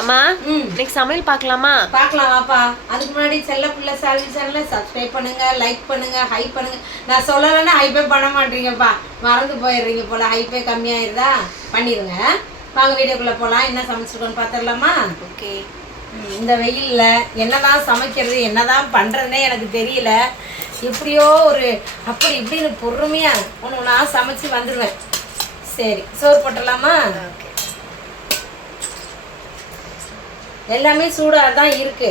அம்மா இன்னைக்கு சமையல் பார்க்கலாமா? பார்க்கலாம் வாப்பா. அதுக்கு முன்னாடி செல்ல பிள்ளை சால்வி சேனலை சப்ஸ்கிரைப் பண்ணுங்க, லைக் பண்ணுங்க, ஹைப் பண்ணுங்க. நான் சொல்லலைன்னா ஹைப்பே பண்ண மாட்டீங்கப்பா, மறந்து போயிடுறீங்க போல. ஹைப்பே கம்மியாயிருதா, பண்ணிடுங்க. வாங்க வீடியோக்குள்ளே போகலாம். என்ன சமைச்சிருக்கோன்னு பார்த்துடலாமா? ஓகே. இந்த வெயிலில் என்னதான் சமைக்கிறது என்னதான் பண்ணுறதுனே எனக்கு தெரியல. எப்படியோ ஒரு அப்படி இப்படின்னு பொறுமையாக ஒன்று ஒன்றா சமைச்சு வந்துடுவேன். சரி, சோறு போட்டுடலாமா? ஓகே. எல்லாமே சூடாக தான் இருக்கு.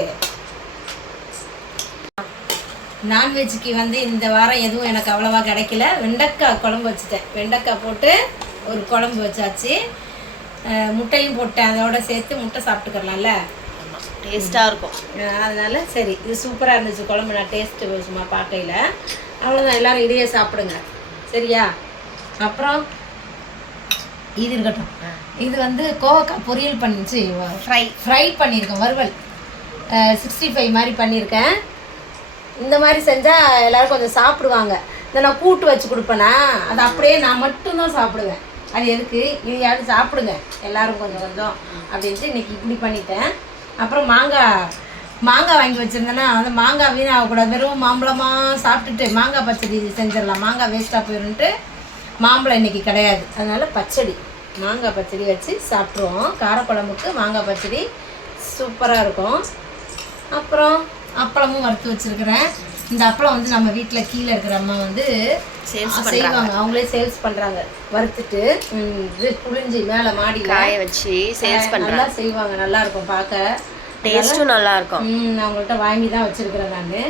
நான்வெஜ்ஜுக்கு வந்து இந்த வாரம் எதுவும் எனக்கு அவ்வளோவா கிடைக்கல. வெண்டைக்காய் குழம்பு வச்சுட்டேன். வெண்டைக்காய் போட்டு ஒரு குழம்பு வச்சாச்சு. முட்டையும் போட்டேன், அதோட சேர்த்து முட்டை சாப்பிட்டுக்கலாம்ல, டேஸ்ட்டாக இருக்கும். அதனால சரி, இது சூப்பராக இருந்துச்சு குழம்பு. நான் டேஸ்ட்டு சும்மா பார்க்கையில். அவ்வளோதான், எல்லோரும் இதையே சாப்பிடுங்க சரியா? அப்புறம் இது இருக்கட்டும். இது வந்து கோவக்காய் பொரியல் பண்ணிச்சு, ஃப்ரை பண்ணியிருக்கேன். வறுவல் 65 மாதிரி பண்ணியிருக்கேன். இந்த மாதிரி செஞ்சால் எல்லோரும் கொஞ்சம் சாப்பிடுவாங்க. இதை நான் கூட்டு வச்சு கொடுப்பேனா, அது அப்படியே நான் மட்டும்தான் சாப்பிடுவேன். அது எதுக்கு, இது யாரும் சாப்பிடுங்க எல்லோரும் கொஞ்சம் கொஞ்சம் அப்படின்ட்டு இன்றைக்கி இப்படி பண்ணிட்டேன். அப்புறம் மாங்காய் வாங்கி வச்சுருந்தேன்னா அந்த மாங்காய் வீணாகக்கூடாது. வெறும் மாம்பழமாக சாப்பிட்டுட்டு மாங்காய் பச்சடி செஞ்சிடலாம். மாங்காய் வேஸ்ட்டாக போயிடும்ட்டு மாம்பழம் இன்றைக்கி கிடையாது, அதனால் பச்சடி, மாங்காய் பச்சடி வச்சு சாப்பிட்ருவோம். காரக்குழம்புக்கு மாங்காய் பச்சடி சூப்பராக இருக்கும். அப்புறம் அப்பளமும் வறுத்து வச்சுருக்கிறேன். இந்த அப்பளம் வந்து நம்ம வீட்டில் கீழே இருக்கிற அம்மா வந்து செய்வாங்க, அவங்களே சேல்ஸ் பண்ணுறாங்க. வறுத்துட்டு இது புளிஞ்சி மேலே மாடி காய வச்சு சேல்ஸ் பண்ணுறாங்க. நல்லா செய்வாங்க, நல்லாயிருக்கும் பார்க்க, டேஸ்ட்டும் நல்லாயிருக்கும். அவங்கள்ட்ட வாங்கி தான் வச்சுருக்கிறேன் நான்.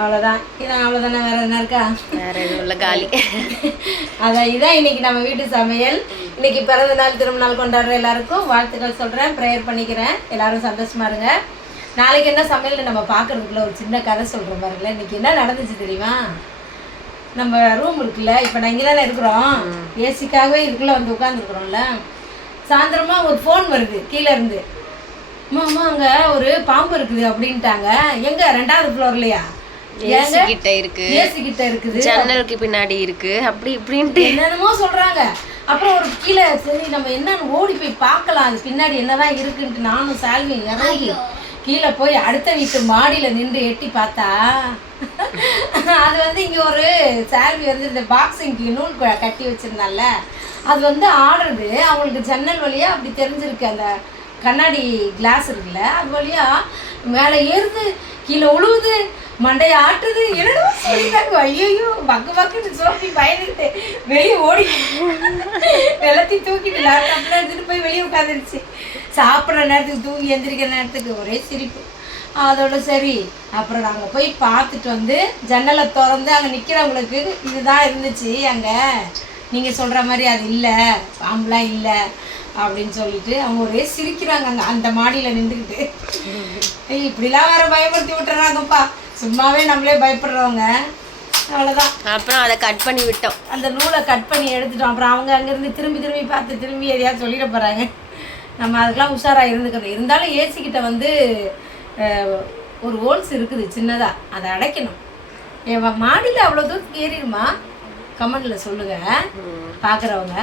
அவ்வளோதான், இதான் அவ்வளோதானே, வேறு என்ன இருக்கா? வேறு எதுவும் இல்லை, காலி. இதான் இன்னைக்கு நம்ம வீட்டு சமையல். இன்னைக்கு பிறந்த நாள் திரும்ப நாள் கொண்டாடுற எல்லாருக்கும் வாழ்த்துக்கள் சொல்கிறேன், ப்ரேயர் பண்ணிக்கிறேன். எல்லாரும் சந்தோஷமா இருங்க. நாளைக்கு என்ன சமையல்னு நம்ம பார்க்குறதுக்குள்ள ஒரு சின்ன கதை சொல்கிறோம் பாருங்களேன். இன்னைக்கு என்ன நடந்துச்சு தெரியுமா? நம்ம ரூம் இருக்குல்ல, இப்போ நான் இங்கே தானே இருக்கிறோம், ஏசிக்காகவே இதுக்குள்ளே வந்து உட்காந்துருக்குறோம்ல. சாயந்தரமா ஒரு ஃபோன் வருது கீழே இருந்து, அம்மா அங்கே ஒரு பாம்பு இருக்குது அப்படின்ட்டாங்க. எங்கே? 2வது ஃப்ளோர்லையா? ஏசி கிட்ட இருக்குது, ஜன்னலுக்கு பின்னாடி இருக்கு, அப்படி இப்படின்ட்டு என்னென்னமோ சொல்றாங்க. அப்புறம் ஒரு கீழே சரி நம்ம என்னன்னு ஓடி போய் பார்க்கலாம், அது பின்னாடி என்னதான் இருக்குன்ட்டு நானும் சால்வி இறங்கி கீழே போய் அடுத்த வீட்டு மாடியில் நின்று எட்டி பார்த்தா அது வந்து இங்கே ஒரு சால்வி வந்து இந்த பாக்ஸிங்க்கு நூல் கட்டி வச்சிருந்தால, அது வந்து ஆடுறது. அவங்களுக்கு ஜன்னல் வழியாக அப்படி தெரிஞ்சிருக்கு, அந்த கண்ணாடி கிளாஸ் இருக்குல்ல, அது வழியாக மேலே ஏறுது, கீழே உழுவுது, மண்டையை ஆட்டுது. என்னடா சொல்லிட்டாங்க, ஐயோ பக்கு பக்குன்னு சோப்பி பயந்துக்கிட்டு வெளியே ஓடி எல்லாத்தையும் தூக்கிட்டு லேப்டாப்லாம் எடுத்துகிட்டு போய் வெளியே உட்காந்துருச்சு. சாப்பிட்ற நேரத்துக்கு தூங்கி எந்திரிக்கிற நேரத்துக்கு ஒரே சிரிப்பு. அதோட சரி, அப்புறம் நாங்கள் போய் பார்த்துட்டு வந்து ஜன்னலை திறந்து அங்கே நிற்கிறவங்களுக்கு இதுதான் இருந்துச்சு. அங்கே நீங்கள் சொல்கிற மாதிரி அது இல்லை, பாம்புலாம் இல்லை அப்படின்னு சொல்லிட்டு அவங்க ஒரே சிரிக்கிறாங்க. அங்கே அந்த மாடியில் நின்றுக்கிட்டு இப்படிலாம் வேற பயப்படுத்தி விட்டுறாங்கப்பா, சும்மாவே நம்மளே பயப்படுறவங்க. அவ்வளோதான். அப்புறம் அதை கட் பண்ணி விட்டோம், அந்த நூலை கட் பண்ணி எடுத்துட்டோம். அப்புறம் அவங்க அங்கேருந்து திரும்பி பார்த்து திரும்பி எதையாவது சொல்லிட போகிறாங்க. நம்ம அதுக்கெலாம் உஷாராக இருந்துக்கணும். இருந்தாலும் ஏசிக்கிட்ட வந்து ஒரு ஹோல்ஸ் இருக்குது சின்னதாக, அதை அடைக்கணும். என் மாடியில் அவ்வளோ தூரம் ஏறிடுமா? கமெண்டில் சொல்லுங்கள் பார்க்குறவங்க.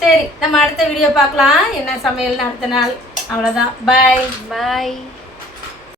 சரி, நம்ம அடுத்த வீடியோ பார்க்கலாம். என்ன சமையல்னு அடுத்த நாள். அவ்வளோதான், பாய்.